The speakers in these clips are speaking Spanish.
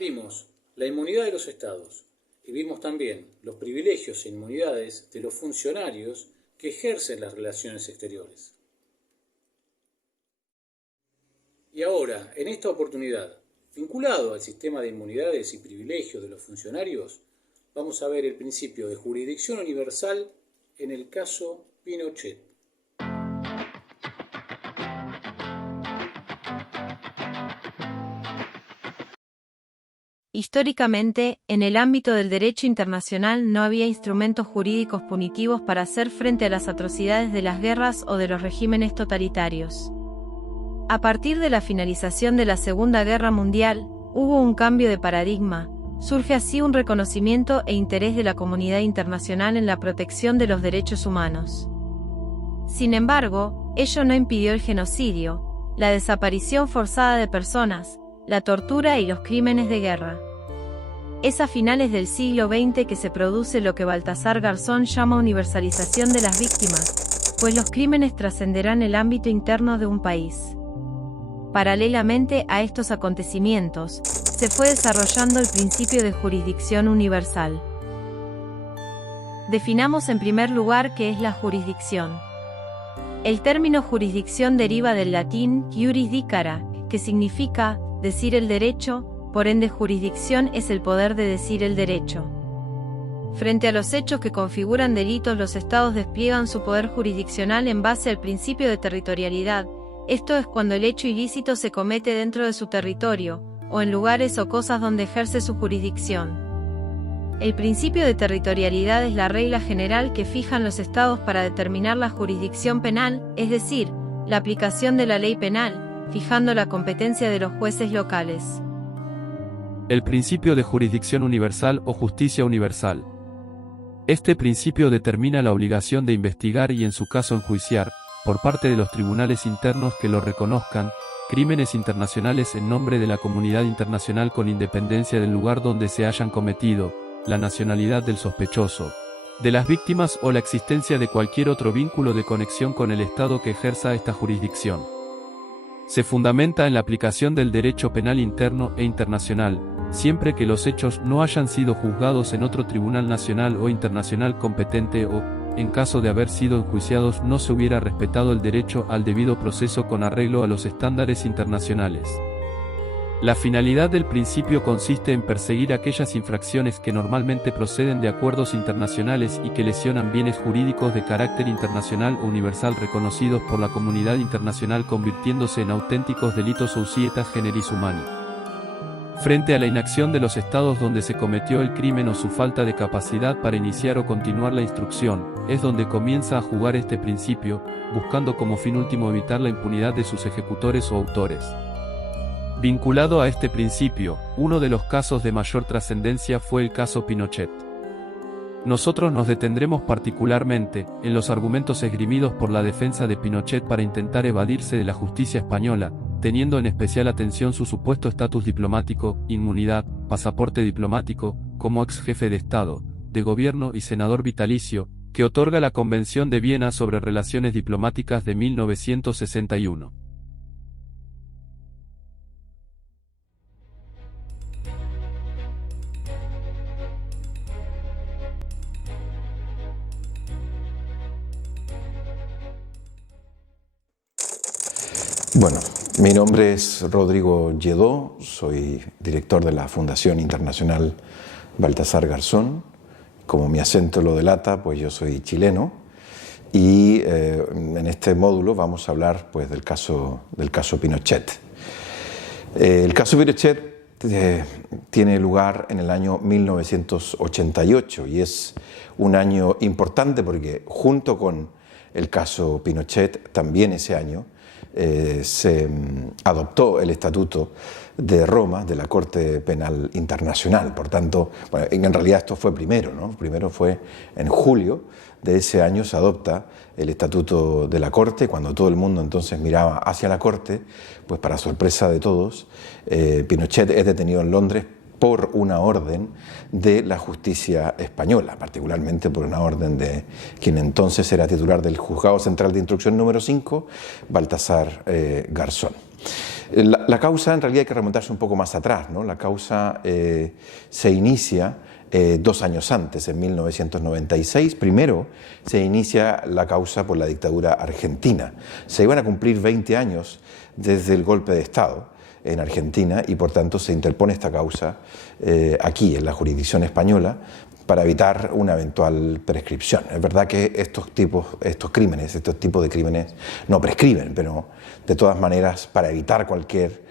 Vimos la inmunidad de los estados y vimos también los privilegios e inmunidades de los funcionarios que ejercen las relaciones exteriores. Y ahora, en esta oportunidad, vinculado al sistema de inmunidades y privilegios de los funcionarios, vamos a ver el principio de jurisdicción universal en el caso Pinochet. Históricamente, en el ámbito del derecho internacional no había instrumentos jurídicos punitivos para hacer frente a las atrocidades de las guerras o de los regímenes totalitarios. A partir de la finalización de la Segunda Guerra Mundial, hubo un cambio de paradigma, surge así un reconocimiento e interés de la comunidad internacional en la protección de los derechos humanos. Sin embargo, ello no impidió el genocidio, la desaparición forzada de personas, la tortura y los crímenes de guerra. Es a finales del siglo XX que se produce lo que Baltasar Garzón llama universalización de las víctimas, pues los crímenes trascenderán el ámbito interno de un país. Paralelamente a estos acontecimientos, se fue desarrollando el principio de jurisdicción universal. Definamos en primer lugar qué es la jurisdicción. El término jurisdicción deriva del latín iuris dicere, que significa decir el derecho, por ende jurisdicción es el poder de decir el derecho. Frente a los hechos que configuran delitos, los estados despliegan su poder jurisdiccional en base al principio de territorialidad, esto es cuando el hecho ilícito se comete dentro de su territorio, o en lugares o cosas donde ejerce su jurisdicción. El principio de territorialidad es la regla general que fijan los estados para determinar la jurisdicción penal, es decir, la aplicación de la ley penal, fijando la competencia de los jueces locales. El principio de jurisdicción universal o justicia universal. Este principio determina la obligación de investigar y en su caso enjuiciar, por parte de los tribunales internos que lo reconozcan, crímenes internacionales en nombre de la comunidad internacional con independencia del lugar donde se hayan cometido, la nacionalidad del sospechoso, de las víctimas o la existencia de cualquier otro vínculo de conexión con el Estado que ejerza esta jurisdicción. Se fundamenta en la aplicación del derecho penal interno e internacional, siempre que los hechos no hayan sido juzgados en otro tribunal nacional o internacional competente o, en caso de haber sido enjuiciados, no se hubiera respetado el derecho al debido proceso con arreglo a los estándares internacionales. La finalidad del principio consiste en perseguir aquellas infracciones que normalmente proceden de acuerdos internacionales y que lesionan bienes jurídicos de carácter internacional o universal reconocidos por la comunidad internacional, convirtiéndose en auténticos delitos societas generis humani. Frente a la inacción de los estados donde se cometió el crimen o su falta de capacidad para iniciar o continuar la instrucción, es donde comienza a jugar este principio, buscando como fin último evitar la impunidad de sus ejecutores o autores. Vinculado a este principio, uno de los casos de mayor trascendencia fue el caso Pinochet. Nosotros nos detendremos particularmente en los argumentos esgrimidos por la defensa de Pinochet para intentar evadirse de la justicia española, teniendo en especial atención su supuesto estatus diplomático, inmunidad, pasaporte diplomático, como ex jefe de Estado, de gobierno y senador vitalicio, que otorga la Convención de Viena sobre Relaciones Diplomáticas de 1961. Bueno, mi nombre es Rodrigo Lledó, soy director de la Fundación Internacional Baltasar Garzón. Como mi acento lo delata, pues yo soy chileno y en este módulo vamos a hablar pues, del caso Pinochet. El caso Pinochet tiene lugar en el año 1988 y es un año importante porque junto con el caso Pinochet también ese año se adoptó el Estatuto de Roma de la Corte Penal Internacional. Por tanto, bueno, en realidad esto fue primero, ¿no? Primero fue en julio de ese año se adopta el Estatuto de la Corte, cuando todo el mundo entonces miraba hacia la Corte, pues para sorpresa de todos, Pinochet es detenido en Londres por una orden de la justicia española, particularmente por una orden de quien entonces era titular del Juzgado Central de Instrucción número 5, Baltasar Garzón. La causa, en realidad hay que remontarse un poco más atrás, ¿no? La causa se inicia 2 años antes, en 1996. Primero se inicia la causa por la dictadura argentina. Se iban a cumplir 20 años desde el golpe de Estado en Argentina y por tanto se interpone esta causa aquí, en la jurisdicción española, para evitar una eventual prescripción. Es verdad que estos tipos de crímenes no prescriben, pero de todas maneras, para evitar cualquier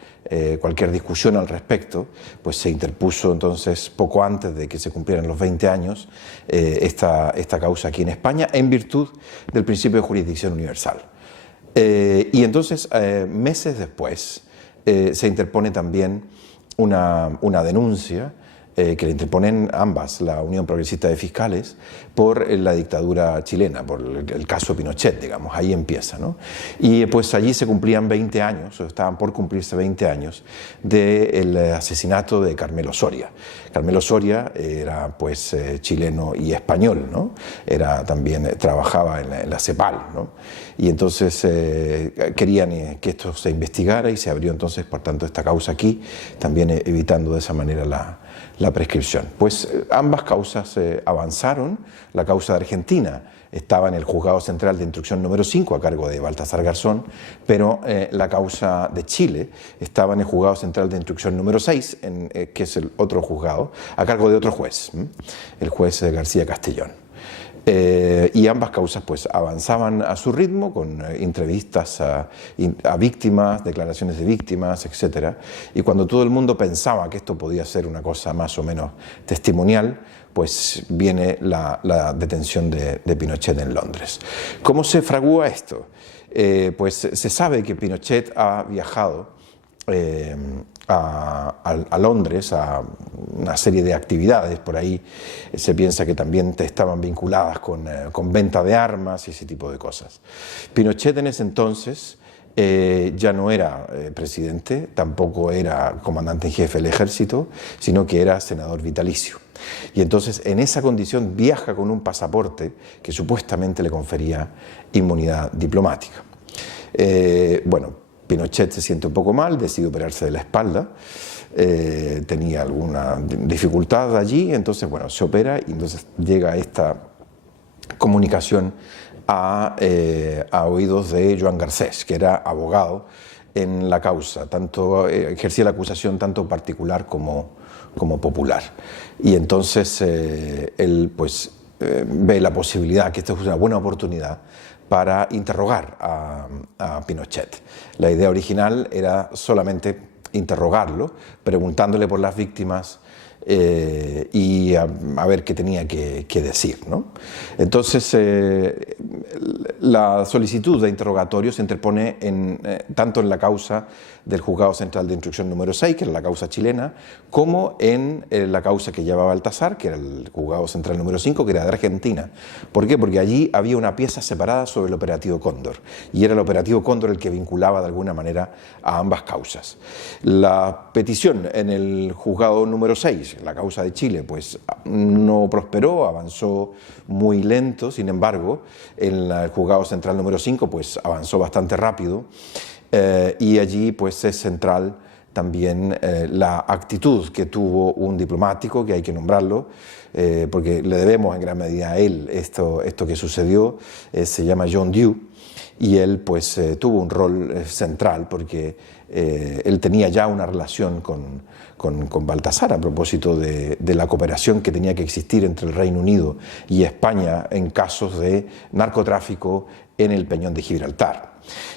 discusión al respecto, pues se interpuso entonces poco antes de que se cumplieran los 20 años esta causa aquí en España, en virtud del principio de jurisdicción universal. Y entonces, meses después, se interpone también una denuncia que le interponen ambas, la Unión Progresista de Fiscales, por la dictadura chilena, por el caso Pinochet, digamos, ahí empieza, ¿no? Y pues allí se cumplían 20 años, o estaban por cumplirse 20 años, del asesinato de Carmelo Soria. Carmelo Soria era pues chileno y español, ¿no? Trabajaba en la CEPAL, ¿no? Y entonces querían que esto se investigara y se abrió entonces, por tanto, esta causa aquí, también evitando de esa manera la prescripción. Pues ambas causas avanzaron. La causa de Argentina estaba en el Juzgado Central de Instrucción número 5 a cargo de Baltasar Garzón, pero la causa de Chile estaba en el Juzgado Central de Instrucción número 6, que es el otro juzgado, a cargo de otro juez, el juez García Castellón. Y ambas causas pues avanzaban a su ritmo, con entrevistas a víctimas, declaraciones de víctimas, etc. Y cuando todo el mundo pensaba que esto podía ser una cosa más o menos testimonial, pues viene la detención de Pinochet en Londres. ¿Cómo se fragúa esto? Pues se sabe que Pinochet ha viajado a Londres a una serie de actividades. Por ahí se piensa que también estaban vinculadas con venta de armas y ese tipo de cosas. Pinochet en ese entonces ya no era presidente, tampoco era comandante en jefe del ejército, sino que era senador vitalicio. Y entonces en esa condición viaja con un pasaporte que supuestamente le confería inmunidad diplomática. Pinochet se siente un poco mal, decide operarse de la espalda, tenía alguna dificultad allí, entonces se opera y entonces llega esta comunicación a oídos de Joan Garcés, que era abogado en la causa, ejercía la acusación tanto particular como popular. Y entonces él ve la posibilidad, que esta es una buena oportunidad para interrogar a Pinochet. La idea original era solamente interrogarlo, preguntándole por las víctimas y a ver qué tenía que decir, ¿no? Entonces, la solicitud de interrogatorio se interpone tanto en la causa del Juzgado Central de Instrucción número 6, que era la causa chilena, como en la causa que llevaba Baltasar, que era el Juzgado Central número 5, que era de Argentina. ¿Por qué? Porque allí había una pieza separada sobre el operativo Cóndor, y era el operativo Cóndor el que vinculaba de alguna manera a ambas causas. La petición en el Juzgado número 6, la causa de Chile, pues no prosperó, avanzó muy lento. Sin embargo, en el Juzgado Central número 5 pues avanzó bastante rápido, y allí pues es central también la actitud que tuvo un diplomático, que hay que nombrarlo, porque le debemos en gran medida a él esto que sucedió. Se llama John Dewey, y él pues tuvo un rol central, porque él tenía ya una relación con Baltasar a propósito de la cooperación que tenía que existir entre el Reino Unido y España en casos de narcotráfico en el Peñón de Gibraltar.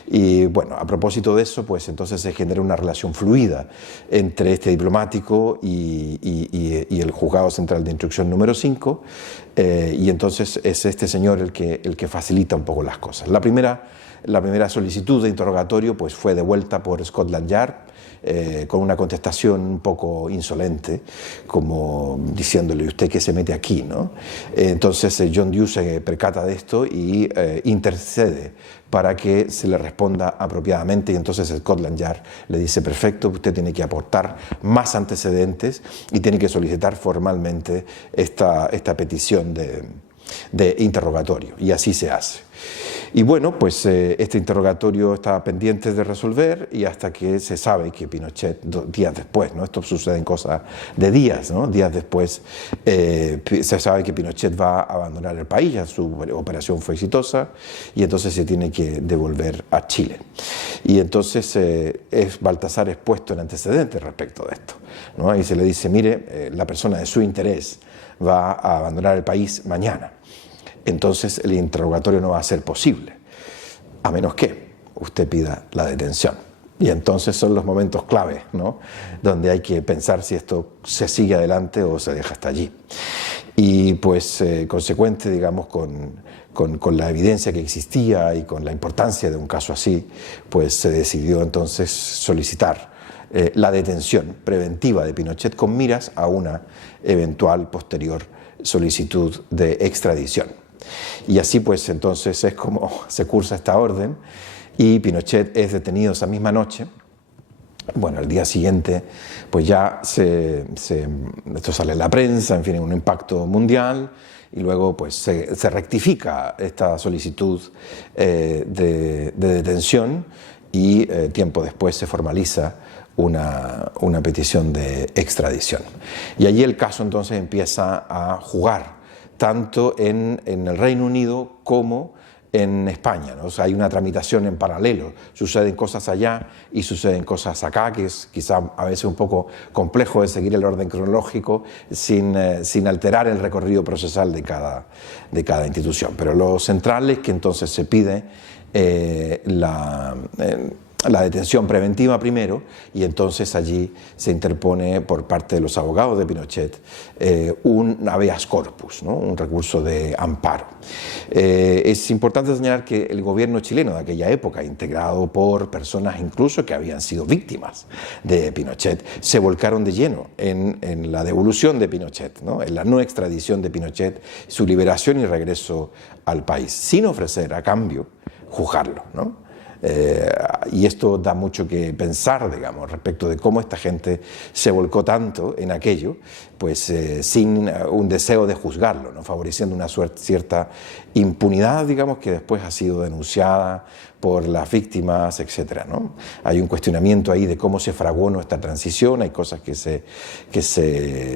Y a propósito de eso, pues entonces se genera una relación fluida entre este diplomático y el Juzgado Central de Instrucción número 5, y entonces es este señor el que facilita un poco las cosas. La primera solicitud de interrogatorio pues fue devuelta por Scotland Yard, con una contestación un poco insolente, como diciéndole: ¿usted qué se mete aquí?, ¿no? Entonces John Dewey se percata de esto y intercede para que se le responda apropiadamente, y entonces Scotland Yard le dice: perfecto, usted tiene que aportar más antecedentes y tiene que solicitar formalmente esta petición de interrogatorio, y así se hace. Y bueno, pues este interrogatorio está pendiente de resolver y hasta que se sabe que Pinochet, días después, ¿no? Esto sucede en cosas de días, ¿no? Días después se sabe que Pinochet va a abandonar el país, ya su operación fue exitosa y entonces se tiene que devolver a Chile. Y entonces es Baltasar expuesto en antecedentes respecto de esto, ¿no? Ahí se le dice, mire, la persona de su interés va a abandonar el país mañana. Entonces el interrogatorio no va a ser posible, a menos que usted pida la detención. Y entonces son los momentos claves, ¿no? Donde hay que pensar si esto se sigue adelante o se deja hasta allí. Y pues consecuente, digamos, con la evidencia que existía y con la importancia de un caso así, pues se decidió entonces solicitar la detención preventiva de Pinochet con miras a una eventual posterior solicitud de extradición. Y así pues entonces es como se cursa esta orden y Pinochet es detenido esa misma noche. Bueno, al día siguiente pues ya esto sale en la prensa, en fin, un impacto mundial y luego pues se rectifica esta solicitud de detención y tiempo después se formaliza una petición de extradición. Y allí el caso entonces empieza a jugar tanto en el Reino Unido como en España, ¿no? O sea, hay una tramitación en paralelo, suceden cosas allá y suceden cosas acá, que es quizá a veces un poco complejo de seguir el orden cronológico sin alterar el recorrido procesal de cada institución. Pero lo central es que entonces se pide la detención preventiva primero y entonces allí se interpone por parte de los abogados de Pinochet un habeas corpus, ¿no? Un recurso de amparo. Es importante señalar que el gobierno chileno de aquella época, integrado por personas incluso que habían sido víctimas de Pinochet, se volcaron de lleno en la devolución de Pinochet, ¿no? En la no extradición de Pinochet, su liberación y regreso al país, sin ofrecer a cambio juzgarlo, ¿no? Y esto da mucho que pensar, digamos, respecto de cómo esta gente se volcó tanto en aquello, pues sin un deseo de juzgarlo, ¿no? Favoreciendo una cierta impunidad, digamos, que después ha sido denunciada por las víctimas, etcétera, ¿no? Hay un cuestionamiento ahí de cómo se fraguó nuestra transición, hay cosas que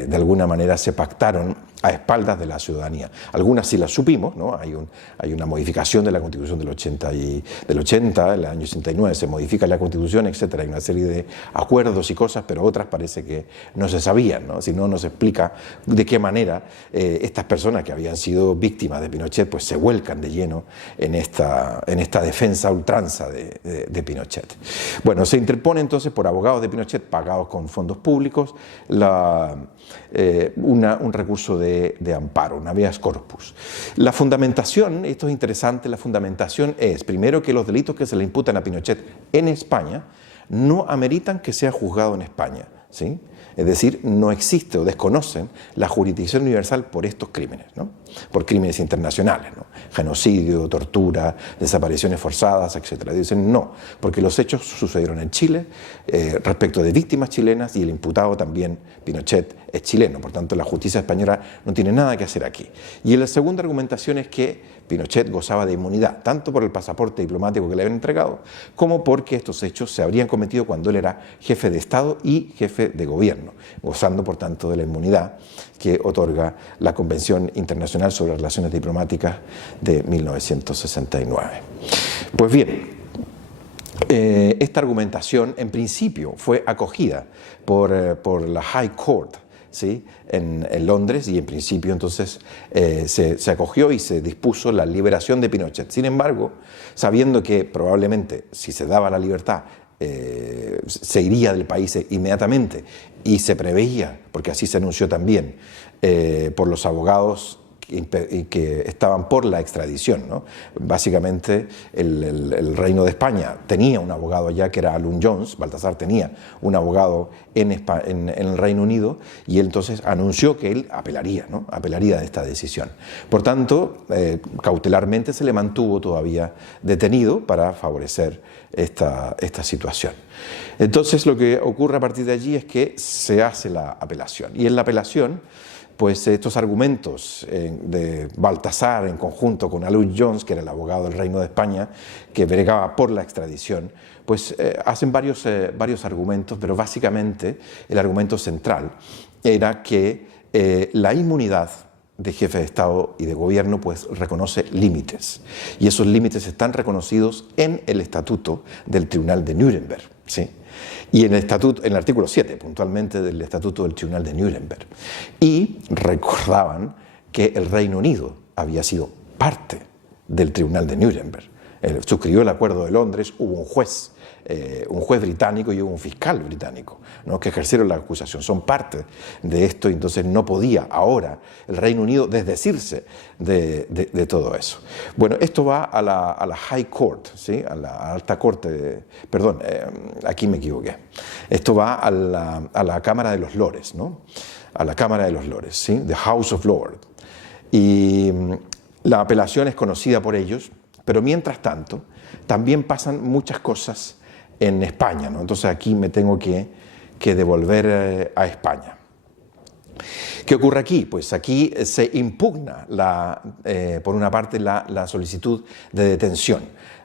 de alguna manera se pactaron a espaldas de la ciudadanía. Algunas sí las supimos, ¿no? Hay una modificación de la Constitución del 80, el año 69 se modifica la Constitución, etcétera, hay una serie de acuerdos y cosas, pero otras parece que no se sabían, ¿no? Si no nos explica de qué manera estas personas que habían sido víctimas de Pinochet pues se vuelcan de lleno en esta defensa ultranza de Pinochet. Bueno, se interpone entonces por abogados de Pinochet pagados con fondos públicos un recurso de amparo, un habeas corpus. La fundamentación, esto es interesante, la fundamentación es primero que los delitos que se le imputan a Pinochet en España no ameritan que sea juzgado en España, ¿sí? Es decir, no existe o desconocen la jurisdicción universal por estos crímenes, ¿no? Por crímenes internacionales, ¿no? Genocidio, tortura, desapariciones forzadas, etc. Dicen no, porque los hechos sucedieron en Chile respecto de víctimas chilenas y el imputado también, Pinochet, es chileno. Por tanto, la justicia española no tiene nada que hacer aquí. Y la segunda argumentación es que Pinochet gozaba de inmunidad, tanto por el pasaporte diplomático que le habían entregado, como porque estos hechos se habrían cometido cuando él era jefe de Estado y jefe de gobierno, gozando por tanto de la inmunidad que otorga la Convención Internacional sobre Relaciones Diplomáticas de 1969. Pues bien, esta argumentación en principio fue acogida por la High Court, ¿sí? en Londres, y en principio entonces se acogió y se dispuso la liberación de Pinochet. Sin embargo, sabiendo que probablemente si se daba la libertad se iría del país inmediatamente, y se preveía, porque así se anunció también por los abogados que estaban por la extradición, ¿no? Básicamente el Reino de España tenía un abogado allá que era Alun Jones, Baltasar tenía un abogado en el Reino Unido, y él entonces anunció que él apelaría, ¿no? Apelaría de esta decisión. Por tanto, cautelarmente se le mantuvo todavía detenido para favorecer esta situación. Entonces lo que ocurre a partir de allí es que se hace la apelación, y en la apelación pues estos argumentos de Baltasar en conjunto con Allard Jones, que era el abogado del Reino de España, que bregaba por la extradición, pues hacen varios argumentos, pero básicamente el argumento central era que la inmunidad de jefe de Estado y de Gobierno pues reconoce límites, y esos límites están reconocidos en el Estatuto del Tribunal de Nuremberg, ¿sí? Y en el artículo 7, puntualmente, del Estatuto del Tribunal de Nuremberg. Y recordaban que el Reino Unido había sido parte del Tribunal de Nuremberg. Suscribió el Acuerdo de Londres, hubo un juez británico y hubo un fiscal británico, ¿no?, que ejercieron la acusación, son parte de esto, y entonces no podía ahora el Reino Unido desdecirse de todo eso. Bueno, esto va a la High Court, ¿sí?, a la Alta Corte, perdón, aquí me equivoqué. Esto va a la Cámara de los Lores, ¿no?, a la Cámara de los Lores, ¿sí?, the House of Lords. Y la apelación es conocida por ellos, pero mientras tanto también pasan muchas cosas en España, ¿no? Entonces aquí me tengo que devolver a España. ¿Qué ocurre aquí? Pues aquí se impugna, por una parte, la solicitud de detención.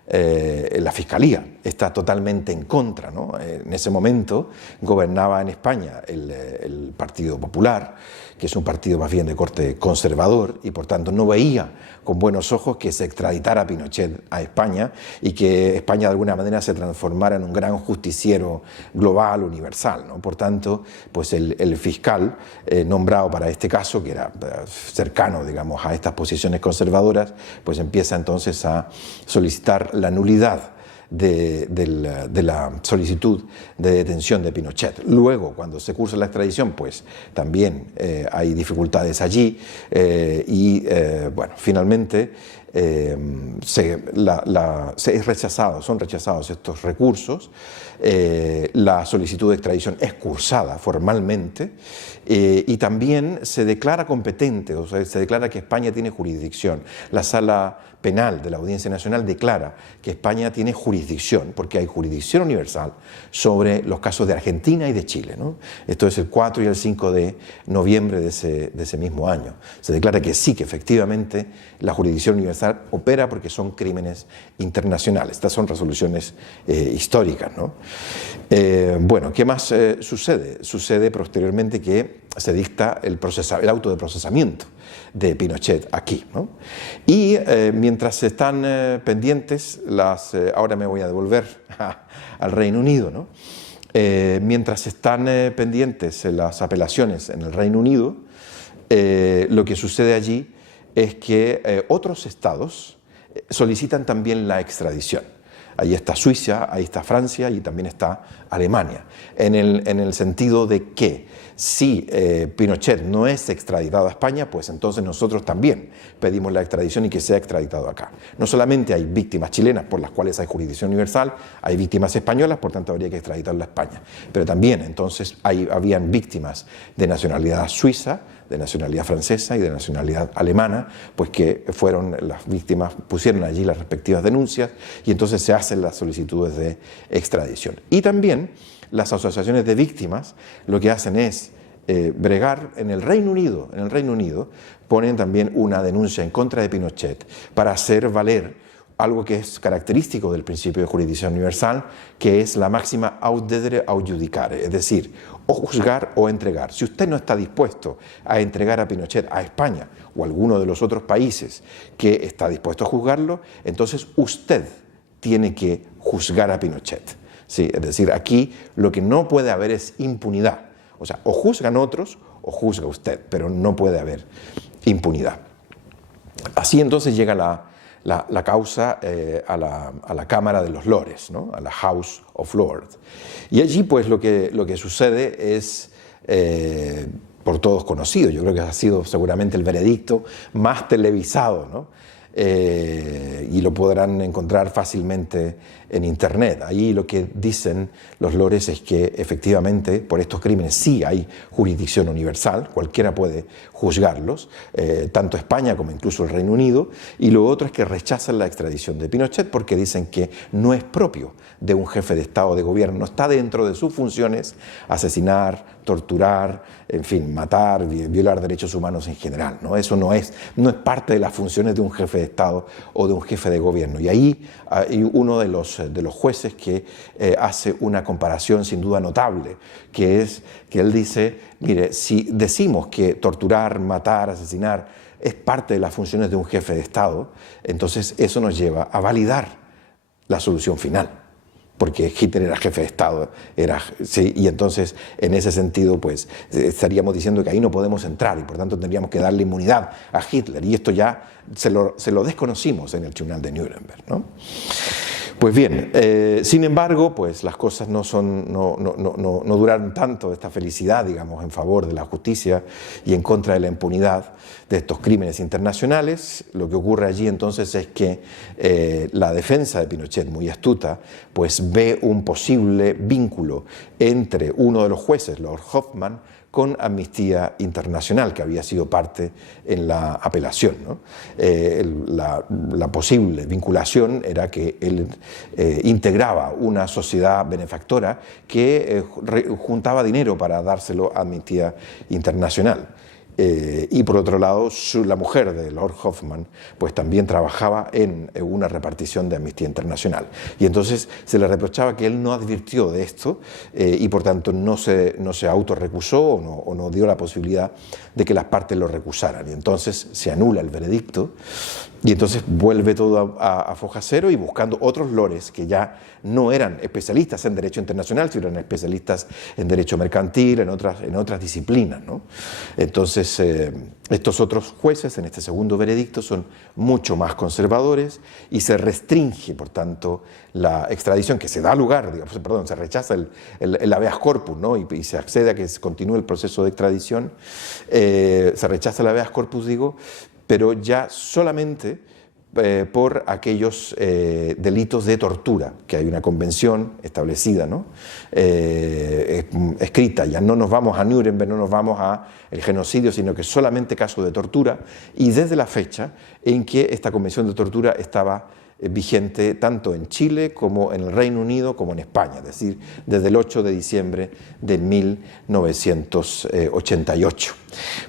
La Fiscalía está totalmente en contra, ¿no? En ese momento gobernaba en España el Partido Popular, que es un partido más bien de corte conservador, y por tanto no veía con buenos ojos que se extraditara Pinochet a España y que España de alguna manera se transformara en un gran justiciero global, universal, ¿no? Por tanto, pues el fiscal nombrado para este caso, que era cercano, digamos, a estas posiciones conservadoras, pues empieza entonces a solicitar la nulidad de la solicitud de detención de Pinochet. Luego, cuando se cursa la extradición, pues también hay dificultades allí bueno, finalmente son rechazados estos recursos, la solicitud de extradición es cursada formalmente y también se declara competente, o sea, se declara que España tiene jurisdicción. La Sala Penal de la Audiencia Nacional declara que España tiene jurisdicción, porque hay jurisdicción universal sobre los casos de Argentina y de Chile, ¿no? Esto es el 4 y el 5 de noviembre de ese mismo año. Se declara que sí, que efectivamente la jurisdicción universal opera porque son crímenes internacionales. Estas son resoluciones históricas, ¿no? Bueno, ¿qué más sucede? Sucede posteriormente que se dicta el auto de procesamiento de Pinochet aquí, ¿no? Y mientras están pendientes ahora me voy a devolver al Reino Unido, ¿no? Mientras están pendientes las apelaciones en el Reino Unido, lo que sucede allí es que otros estados solicitan también la extradición. Ahí está Suiza, ahí está Francia y también está Alemania, en el sentido de que si Pinochet no es extraditado a España, pues entonces nosotros también pedimos la extradición y que sea extraditado acá. No solamente hay víctimas chilenas por las cuales hay jurisdicción universal, hay víctimas españolas, por tanto habría que extraditarla a España. Pero también entonces habían víctimas de nacionalidad suiza, de nacionalidad francesa y de nacionalidad alemana, pues que fueron las víctimas, pusieron allí las respectivas denuncias y entonces se hacen las solicitudes de extradición. Y también las asociaciones de víctimas lo que hacen es bregar en el Reino Unido. En el Reino Unido ponen también una denuncia en contra de Pinochet para hacer valer algo que es característico del principio de jurisdicción universal, que es la máxima audedere audjudicare, es decir, o juzgar o entregar. Si usted no está dispuesto a entregar a Pinochet a España o a alguno de los otros países que está dispuesto a juzgarlo, entonces usted tiene que juzgar a Pinochet. Sí, es decir, aquí lo que no puede haber es impunidad. O sea, o juzgan otros o juzga usted, pero no puede haber impunidad. Así entonces llega la causa a la Cámara de los Lores, ¿no? A la House of Lords. Y allí pues lo que sucede es por todos conocido. Yo creo que ha sido seguramente el veredicto más televisado, ¿no? y lo podrán encontrar fácilmente en Internet. Ahí lo que dicen los lores es que efectivamente por estos crímenes sí hay jurisdicción universal, cualquiera puede juzgarlos, tanto España como incluso el Reino Unido, y lo otro es que rechazan la extradición de Pinochet porque dicen que no es propio de un jefe de Estado o de gobierno, no está dentro de sus funciones asesinar, torturar, en fin, matar, violar derechos humanos en general, ¿no? Eso no es parte de las funciones de un jefe de Estado o de un jefe de gobierno. Y ahí hay uno de los jueces que hace una comparación sin duda notable, que es que él dice, mire, si decimos que torturar, matar, asesinar es parte de las funciones de un jefe de Estado, entonces eso nos lleva a validar la solución final. Porque Hitler era jefe de Estado, sí, y entonces en ese sentido pues estaríamos diciendo que ahí no podemos entrar y por tanto tendríamos que darle inmunidad a Hitler, y esto ya se lo desconocimos en el Tribunal de Nuremberg, ¿no? Pues bien, sin embargo, pues las cosas no duraron tanto, esta felicidad, digamos, en favor de la justicia y en contra de la impunidad de estos crímenes internacionales. Lo que ocurre allí entonces es que la defensa de Pinochet, muy astuta, pues ve un posible vínculo entre uno de los jueces, Lord Hoffman, con Amnistía Internacional, que había sido parte en la apelación, ¿no? La posible vinculación era que él integraba una sociedad benefactora que juntaba dinero para dárselo a Amnistía Internacional. Y por otro lado, la mujer de Lord Hoffman pues también trabajaba en una repartición de Amnistía Internacional. Y entonces se le reprochaba que él no advirtió de esto y por tanto no se autorrecusó o no dio la posibilidad de que las partes lo recusaran. Y entonces se anula el veredicto y entonces vuelve todo a foja cero, y buscando otros lores que ya no eran especialistas en derecho internacional, sino eran especialistas en derecho mercantil, en otras disciplinas, ¿no? Entonces estos otros jueces en este segundo veredicto son mucho más conservadores y se restringe, por tanto, la extradición, que se da lugar, digamos, se rechaza el habeas corpus, ¿no? y se accede a que continúe el proceso de extradición, se rechaza el habeas corpus, pero ya solamente por aquellos delitos de tortura, que hay una convención establecida, ¿no? Escrita. Ya no nos vamos a Nuremberg, no nos vamos a el genocidio, sino que solamente caso de tortura, y desde la fecha en que esta convención de tortura estaba vigente tanto en Chile como en el Reino Unido como en España, es decir, desde el 8 de diciembre de 1988.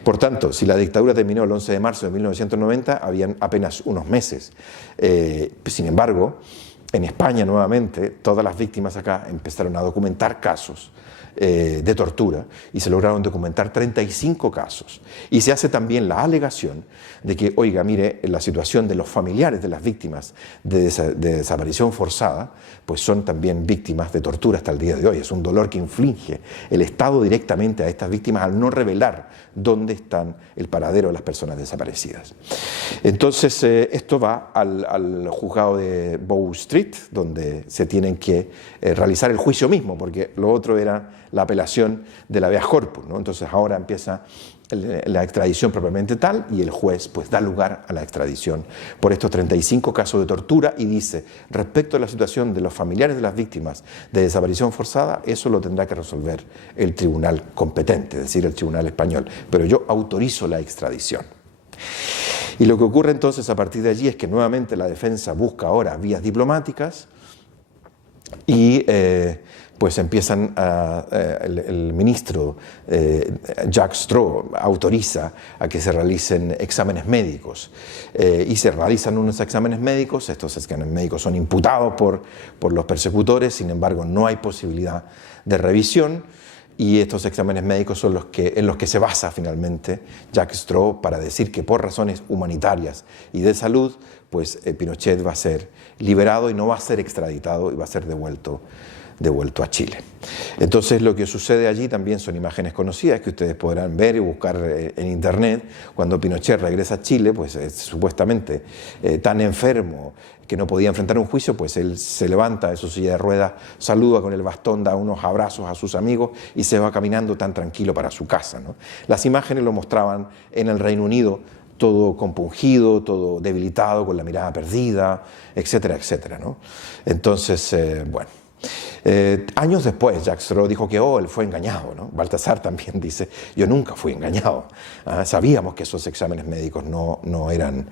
Por tanto, si la dictadura terminó el 11 de marzo de 1990, habían apenas unos meses. Sin embargo, en España nuevamente, todas las víctimas acá empezaron a documentar casos de tortura y se lograron documentar 35 casos. Y se hace también la alegación de que, oiga, mire, la situación de los familiares de las víctimas de desaparición forzada, pues son también víctimas de tortura hasta el día de hoy. Es un dolor que inflige el Estado directamente a estas víctimas al no revelar dónde están el paradero de las personas desaparecidas. Entonces, esto va al juzgado de Bow Street, donde se tienen que realizar el juicio mismo, porque lo otro era la apelación de la habeas corpus, ¿no? Entonces ahora empieza la extradición propiamente tal, y el juez pues da lugar a la extradición por estos 35 casos de tortura, y dice, respecto a la situación de los familiares de las víctimas de desaparición forzada, eso lo tendrá que resolver el tribunal competente, es decir, el tribunal español, pero yo autorizo la extradición. Y lo que ocurre entonces a partir de allí es que nuevamente la defensa busca ahora vías diplomáticas, y pues empiezan el ministro Jacques Stro autoriza a que se realicen exámenes médicos, y se realizan unos exámenes médicos. Estos exámenes médicos son imputados por los persecutores, sin embargo no hay posibilidad de revisión, y estos exámenes médicos son en los que se basa finalmente Jacques Stro para decir que por razones humanitarias y de salud pues Pinochet va a ser liberado y no va a ser extraditado y va a ser devuelto a Chile. Entonces lo que sucede allí también son imágenes conocidas que ustedes podrán ver y buscar en internet. Cuando Pinochet regresa a Chile, pues supuestamente tan enfermo que no podía enfrentar un juicio, pues él se levanta de su silla de ruedas, saluda con el bastón, da unos abrazos a sus amigos y se va caminando tan tranquilo para su casa, ¿no? Las imágenes lo mostraban en el Reino Unido todo compungido, todo debilitado, con la mirada perdida, etcétera, etcétera, ¿no? Entonces, bueno. Años después, Jacques Rod dijo que él fue engañado, ¿no? Baltasar también dice, yo nunca fui engañado. Sabíamos que esos exámenes médicos no eran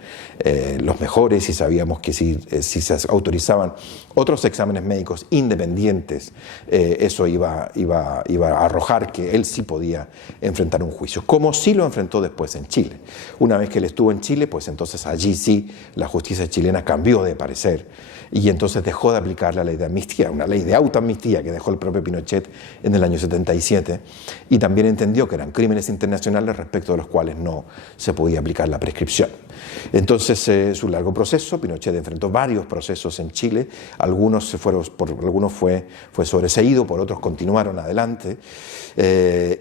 los mejores y sabíamos que si se autorizaban otros exámenes médicos independientes, eso iba a arrojar que él sí podía enfrentar un juicio, como sí lo enfrentó después en Chile. Una vez que él estuvo en Chile, pues entonces allí sí la justicia chilena cambió de parecer y entonces dejó de aplicar la ley de amnistía, una ley de autoamnistía que dejó el propio Pinochet en el año 77, y también entendió que eran crímenes internacionales respecto de los cuales no se podía aplicar la prescripción. Entonces, es un largo proceso. Pinochet enfrentó varios procesos en Chile, algunos fue sobreseído, por otros continuaron adelante,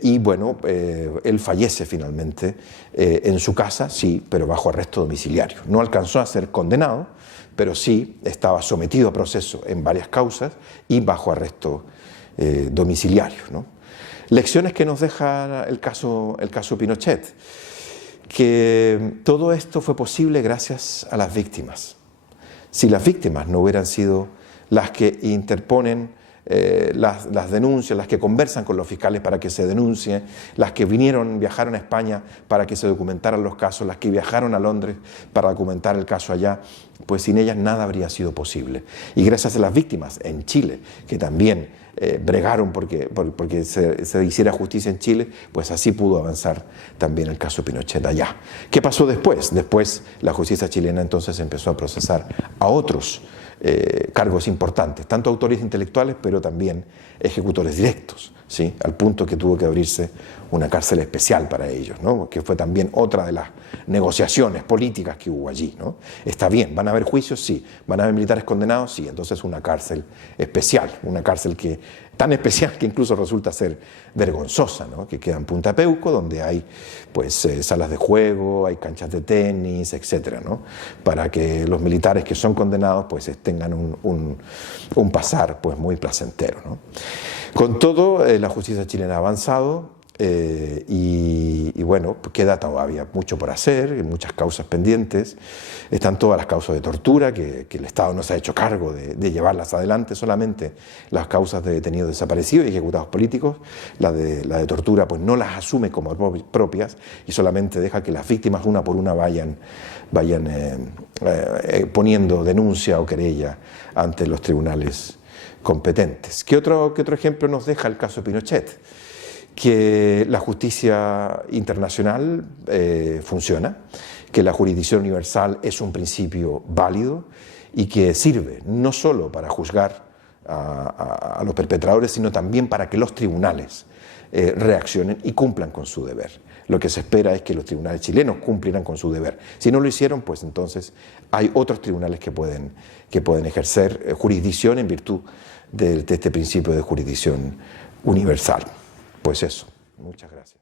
y bueno, él fallece finalmente en su casa, sí, pero bajo arresto domiciliario. No alcanzó a ser condenado, pero sí estaba sometido a proceso en varias causas y bajo arresto domiciliario, ¿no? Lecciones que nos deja el caso Pinochet, que todo esto fue posible gracias a las víctimas. Si las víctimas no hubieran sido las que interponen las denuncias, las que conversan con los fiscales para que se denuncie, las que viajaron a España para que se documentaran los casos, las que viajaron a Londres para documentar el caso allá, pues sin ellas nada habría sido posible. Y gracias a las víctimas en Chile, que también bregaron porque se hiciera justicia en Chile, pues así pudo avanzar también el caso Pinochet allá. ¿Qué pasó después? Después la justicia chilena entonces empezó a procesar a otros cargos importantes, tanto autores intelectuales, pero también ejecutores directos, ¿sí? Al punto que tuvo que abrirse una cárcel especial para ellos, ¿no? Que fue también otra de las negociaciones políticas que hubo allí, ¿no? Está bien, ¿van a haber juicios? Sí. ¿Van a haber militares condenados? Sí. Entonces una cárcel especial, una cárcel tan especial que incluso resulta ser vergonzosa, ¿no? Que queda en Punta Peuco, donde hay pues salas de juego, hay canchas de tenis, etcétera, ¿no? Para que los militares que son condenados pues tengan un pasar pues muy placentero, ¿no? Con todo, la justicia chilena ha avanzado. Y bueno, queda todavía mucho por hacer, muchas causas pendientes. Están todas las causas de tortura, que el Estado no se ha hecho cargo de llevarlas adelante, solamente las causas de detenidos desaparecidos y ejecutados políticos. La de tortura pues no las asume como propias y solamente deja que las víctimas una por una vayan poniendo denuncia o querella ante los tribunales competentes. ¿Qué otro ejemplo nos deja el caso Pinochet? Que la justicia internacional funciona, que la jurisdicción universal es un principio válido y que sirve no solo para juzgar a los perpetradores, sino también para que los tribunales reaccionen y cumplan con su deber. Lo que se espera es que los tribunales chilenos cumplieran con su deber. Si no lo hicieron, pues entonces hay otros tribunales que pueden ejercer jurisdicción en virtud de este principio de jurisdicción universal. Pues eso, muchas gracias.